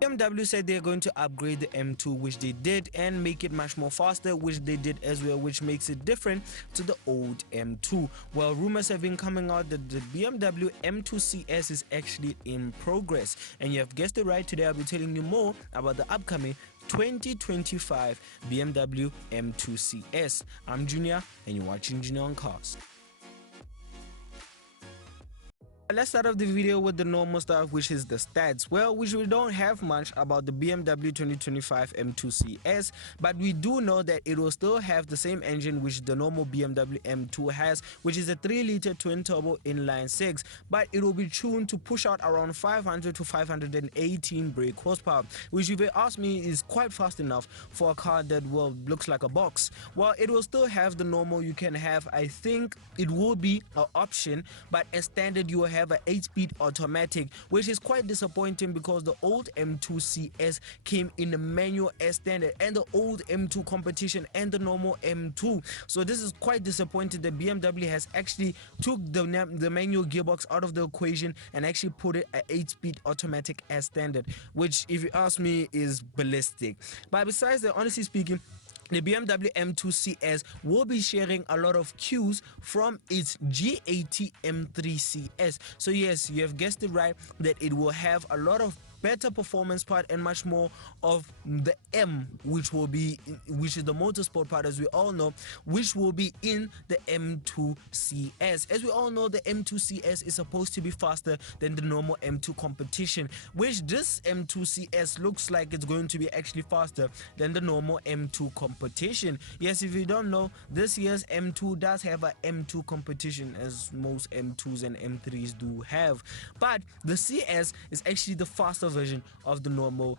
BMW said they're going to upgrade the M2, which they did, and make it much more faster, which they did as well, which makes it different to the old M2. Well, rumors have been coming out that the BMW M2 CS is actually in progress, and you have guessed it right. Today I'll be telling you more about the upcoming 2025 BMW M2 CS. I'm Junior, and you're watching Junior on Cars. Let's start off the video with the normal stuff, which is the stats. Well, which we don't have much about the BMW 2025 M2 CS, but we do know that it will still have the same engine which the normal BMW M2 has, which is a 3-liter twin-turbo inline 6, but it will be tuned to push out around 500 to 518 brake horsepower, which if you ask me is quite fast enough for a car that looks like a box. Well, it will still have the normal you can have. I think it will be an option, but as standard you will have an 8-speed automatic, which is quite disappointing because the old M2 CS came in a manual as standard, and the old M2 competition and the normal M2. So this is quite disappointing that BMW has actually took the manual gearbox out of the equation and actually put it at 8-speed automatic as standard, which if you ask me is ballistic. But besides that, honestly speaking, the BMW M2 CS will be sharing a lot of cues from its GAT M3 CS. So yes, you have guessed it right, that it will have a lot of better performance part and much more of the M, which is the motorsport part, as we all know, which will be in the M2 CS. As we all know, the M2 CS is supposed to be faster than the normal M2 competition, which this M2 CS looks like it's going to be actually faster than the normal M2 competition. Yes, if you don't know, this year's M2 does have a M2 competition, as most M2s and M3s do have, but the CS is actually the faster version of the normal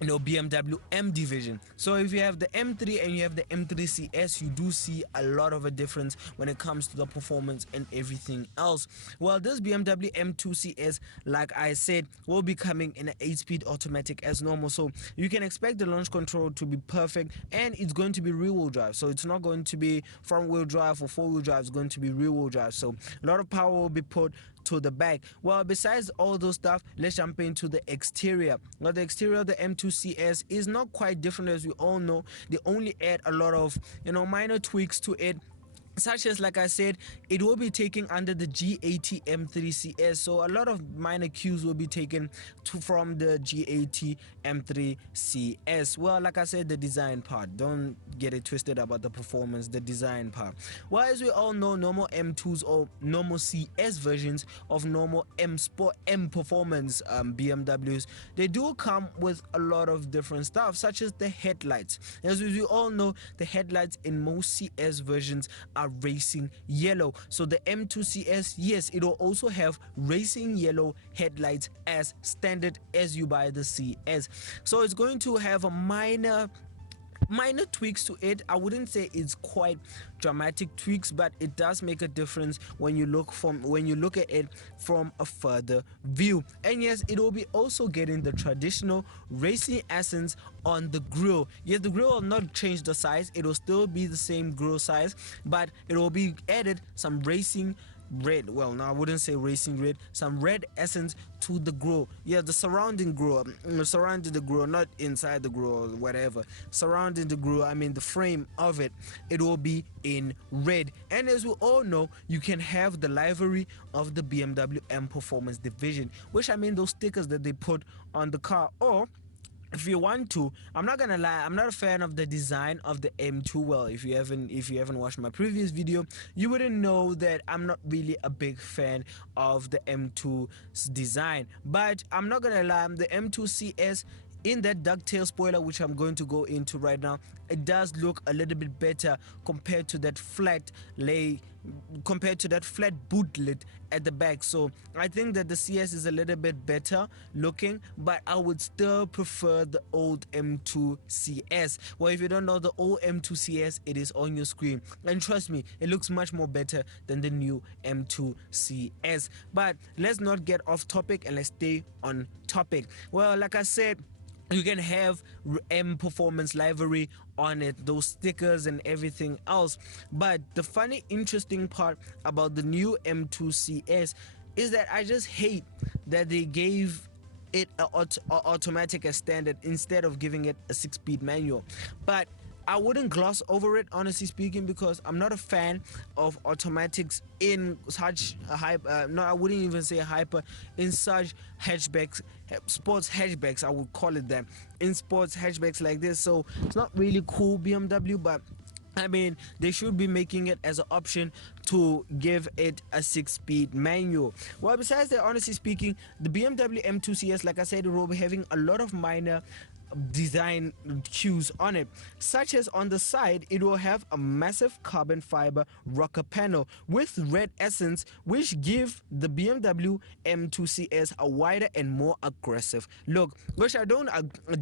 BMW M division. So if you have the M3 and you have the M3 CS, you do see a lot of a difference when it comes to the performance and everything else. Well, this BMW M2 CS, like I said, will be coming in an 8-speed automatic as normal, so you can expect the launch control to be perfect, and it's going to be rear-wheel drive, so it's not going to be front-wheel drive or four-wheel drive. It's going to be rear-wheel drive, so a lot of power will be put to the back. Well, besides all those stuff, let's jump into the exterior. Now, the exterior of the M2 CS is not quite different, as we all know. They only add a lot of minor tweaks to it, such as, like I said, it will be taking under the GAT M3 CS, so a lot of minor cues will be taken from the GAT M3 CS. Well, like I said, the design part, don't get it twisted about the performance, the design part. Well, as we all know, normal M2s or normal CS versions of normal M Sport M performance BMWs, they do come with a lot of different stuff, such as the headlights. As we all know, the headlights in most CS versions are racing yellow, so the M2 CS, yes, it will also have racing yellow headlights as standard as you buy the CS. So it's going to have a minor tweaks to it. I wouldn't say it's quite dramatic tweaks, but it does make a difference when you look at it from a further view. And yes, it will be also getting the traditional racing essence on the grille. Yes, the grille will not change the size, it will still be the same grille size, but it will be added some racing red, well, no, I wouldn't say racing red, some red essence to the grille. Yeah, the surrounding grille, surrounding the grille, not inside the grille or whatever, surrounding the grille, I mean the frame of it, it will be in red. And as we all know, you can have the livery of the BMW M Performance division, which I mean those stickers that they put on the car, or if you want to, I'm not gonna lie, I'm not a fan of the design of the M2. Well, if you haven't watched my previous video, you wouldn't know that I'm not really a big fan of the M2's design. But I'm not gonna lie, the M2 CS, in that ducktail spoiler, which I'm going to go into right now, it does look a little bit better compared to that flat boot lid at the back. So I think that the CS is a little bit better looking, but I would still prefer the old M2 CS. Well, if you don't know the old M2 CS, it is on your screen, and trust me, it looks much more better than the new M2 CS. But let's not get off topic and let's stay on topic. Well, like I said, you can have M Performance livery on it, those stickers and everything else. But the funny, interesting part about the new M2 CS is that I just hate that they gave it automatic as standard instead of giving it a 6-speed manual. But I wouldn't gloss over it, honestly speaking, because I'm not a fan of automatics in such a hyper. No, I wouldn't even say hyper, in such hatchbacks, sports hatchbacks, I would call it them, in sports hatchbacks like this. So it's not really cool, BMW, but I mean, they should be making it as an option to give it a 6-speed manual. Well, besides that, honestly speaking, the BMW M2 CS, like I said, it will be having a lot of minor design cues on it, such as on the side it will have a massive carbon fiber rocker panel with red accents, which give the BMW M2 CS a wider and more aggressive look, which I don't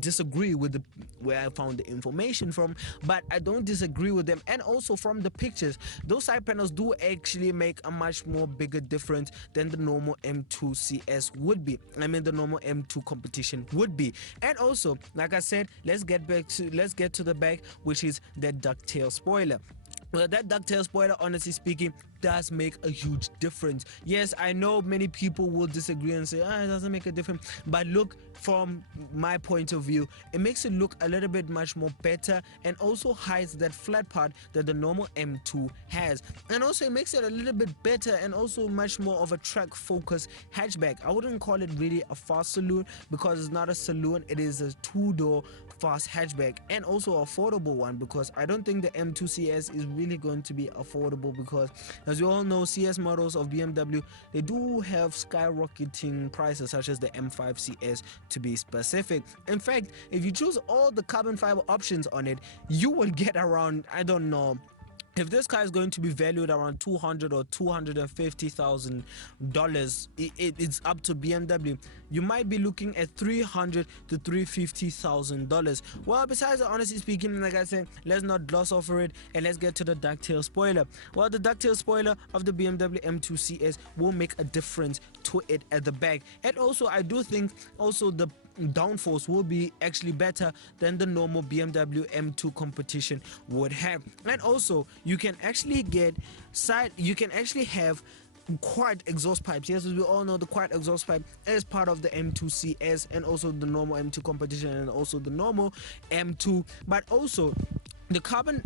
disagree with where I found the information from, but I don't disagree with them. And also from the pictures, those side panels do actually make a much more bigger difference than the normal M2 CS would be. I mean, the normal M2 competition would be. And also, like I said, let's get to the back, which is that ducktail spoiler. Well, that ducktail spoiler, honestly speaking, does make a huge difference. Yes, I know many people will disagree and say, it doesn't make a difference. But look, from my point of view, it makes it look a little bit much more better, and also hides that flat part that the normal M2 has. And also it makes it a little bit better and also much more of a track focused hatchback. I wouldn't call it really a fast saloon, because it's not a saloon, it is a 2-door fast hatchback, and also affordable one, because I don't think the M2 CS is really going to be affordable, because as you all know, CS models of BMW, they do have skyrocketing prices, such as the M5 CS to be specific. In fact, if you choose all the carbon fiber options on it, you will get around, I don't know, if this car is going to be valued around $200,000 or $250,000, it's up to BMW. You might be looking at $300,000 to $350,000. Well, besides that, honestly speaking, like I said, let's not gloss over it, and let's get to the ducktail spoiler. Well, the ducktail spoiler of the BMW M2 CS will make a difference to it at the back, and also I do think also the downforce will be actually better than the normal BMW M2 competition would have. And also you can actually have quad exhaust pipes. Yes, as we all know, the quad exhaust pipe is part of the M2 CS and also the normal M2 competition and also the normal M2, but also the carbon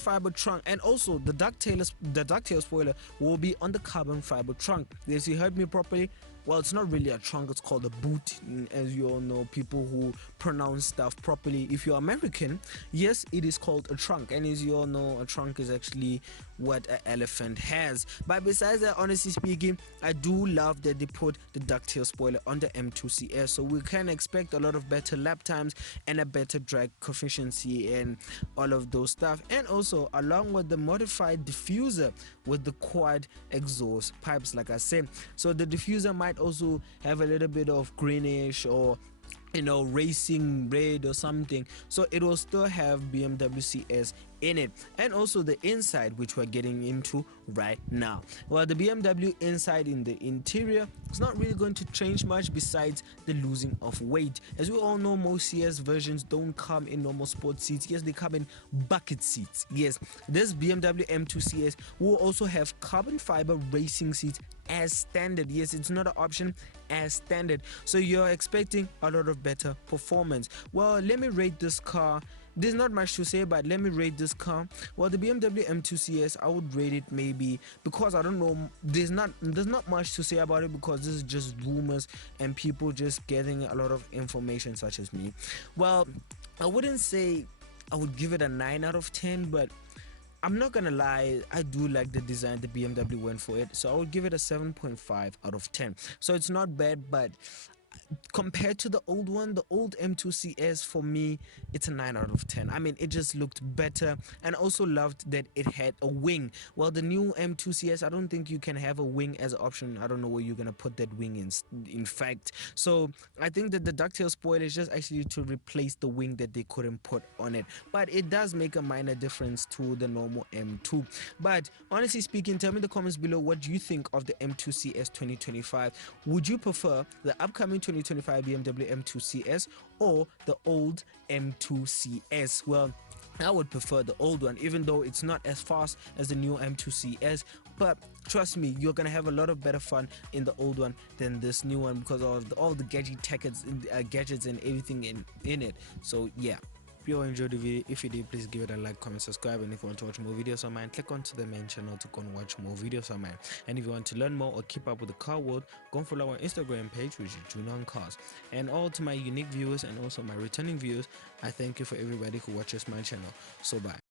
fiber trunk and also the ducktail spoiler will be on the carbon fiber trunk. Yes, you heard me properly. Well, it's not really a trunk, it's called a boot, as you all know, people who pronounce stuff properly. If you're American, yes, it is called a trunk, and as you all know, a trunk is actually what an elephant has. But besides that, honestly speaking, I do love that they put the ducktail spoiler on the M2 CS, so we can expect a lot of better lap times and a better drag efficiency and all of those stuff. And also, along with the modified diffuser with the quad exhaust pipes, like I said, so the diffuser might also have a little bit of greenish or racing red or something, so it will still have BMW CS in it. And also the inside, which we're getting into right now. Well, the BMW inside in the interior is not really going to change much besides the losing of weight. As we all know, most CS versions don't come in normal sport seats. Yes, they come in bucket seats. Yes, this BMW M2 CS will also have carbon fiber racing seats as standard. Yes, it's not an option, as standard, so you're expecting a lot of better performance. Well, let me rate this car. There's not much to say, but let me rate this car. Well, the BMW M2 CS, I would rate it maybe, because I don't know, there's not much to say about it, because this is just rumors and people just getting a lot of information, such as me. Well, I wouldn't say I would give it a 9 out of 10, but I'm not gonna lie, I do like the design the BMW went for it, so I would give it a 7.5 out of 10. So it's not bad, but compared to the old one, the old M2 CS, for me, it's a 9 out of 10. I mean, it just looked better, and also loved that it had a wing. Well, the new M2 CS, I don't think you can have a wing as an option. I don't know where you're gonna put that wing in fact. So I think that the ducktail spoiler is just actually to replace the wing that they couldn't put on it, but it does make a minor difference to the normal M2. But honestly speaking, tell me in the comments below, what do you think of the M2 CS 2025? Would you prefer the upcoming 2025 BMW M2 CS or the old M2 CS? Well, I would prefer the old one, even though it's not as fast as the new M2 CS. but trust me, you're gonna have a lot of better fun in the old one than this new one because of all the gadgets and everything in it. So yeah. If you enjoyed the video, if you did, please give it a like, comment, subscribe, and if you want to watch more videos on mine, click onto the main channel to go and watch more videos on mine. And if you want to learn more or keep up with the car world, go and follow our Instagram page, which is Junior on Cars. And all to my unique viewers and also my returning viewers, I thank you for everybody who watches my channel. So bye.